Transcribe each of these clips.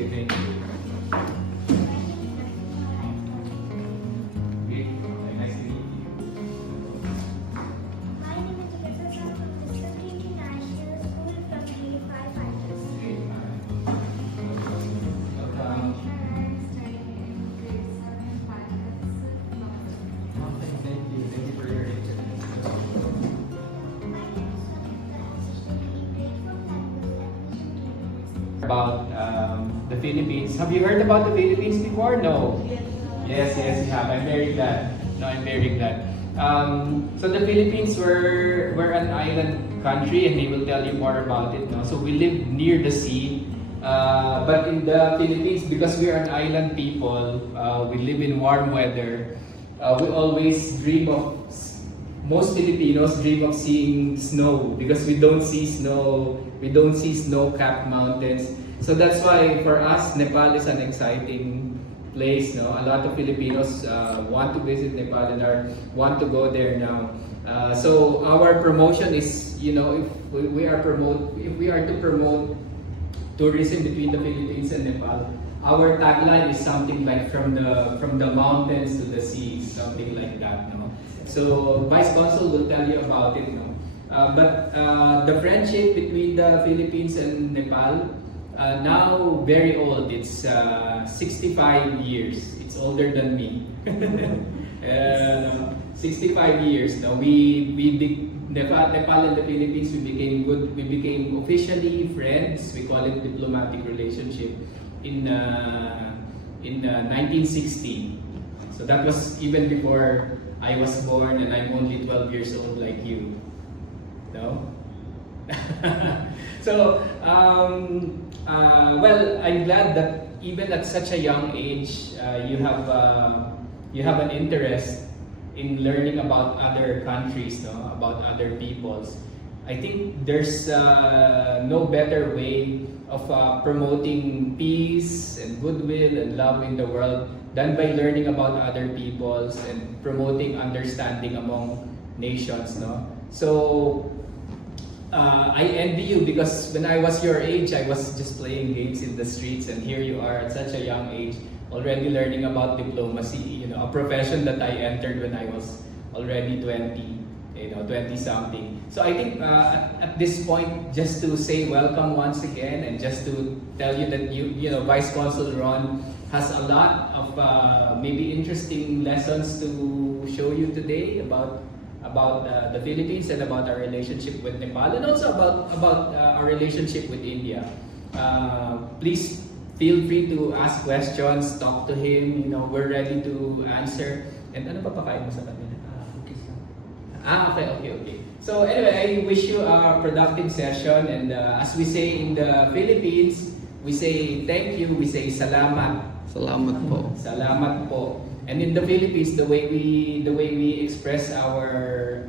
you, thank you. Okay, nice to meet you. My name is Jessica from District International School from grade 5 Tigers. Okay, welcome. Thank you for your interest. My name is Samantha. I'm studying in grade 4 language admission university. About the Philippines. Have you heard about the Philippines before? No. Yes, you have. I'm very glad. No, I'm very glad. So the Philippines were an island country, and they will tell you more about it. No? So we live near the sea, but in the Philippines, because we are an island people, we live in warm weather. We always dream of. Most Filipinos dream of seeing snow because we don't see snow. We don't see snow-capped mountains. So that's why for us, Nepal is an exciting place. No, a lot of Filipinos want to visit Nepal and want to go there now. So our promotion is, if we are to promote tourism between the Philippines and Nepal, our tagline is something like from the mountains to the seas, something like that. No, so Vice Consul will tell you about it. No, but the friendship between the Philippines and Nepal. Now very old. It's 65 years. It's older than me. 65 years. Now Nepal and the Philippines, we became good. We became officially friends. We call it diplomatic relationship in 1960. So that was even before I was born, and I'm only 12 years old like you. No. So, well, I'm glad that even at such a young age, you have an interest in learning about other countries, no? About other peoples. I think there's no better way of promoting peace and goodwill and love in the world than by learning about other peoples and promoting understanding among nations, no? So, I envy you because when I was your age, I was just playing games in the streets, and here you are at such a young age, already learning about diplomacy. A profession that I entered when I was already 20 something. So I think at this point, just to say welcome once again, and just to tell you that Vice Consul Ron has a lot of maybe interesting lessons to show you today about the Philippines and about our relationship with Nepal, and also about our relationship with India. Please feel free to ask questions, talk to him. We're ready to answer. And ano pa pakain mo sa kanila? Okay. So anyway, I wish you a productive session, and as we say in the Philippines, we say thank you, we say salamat. Salamat po. Salamat po. And in the Philippines, the way we express our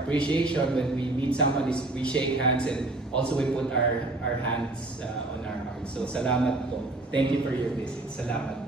appreciation when we meet someone is we shake hands, and also we put our hands on our hearts. So salamat po. Thank you for your visit. Salamat.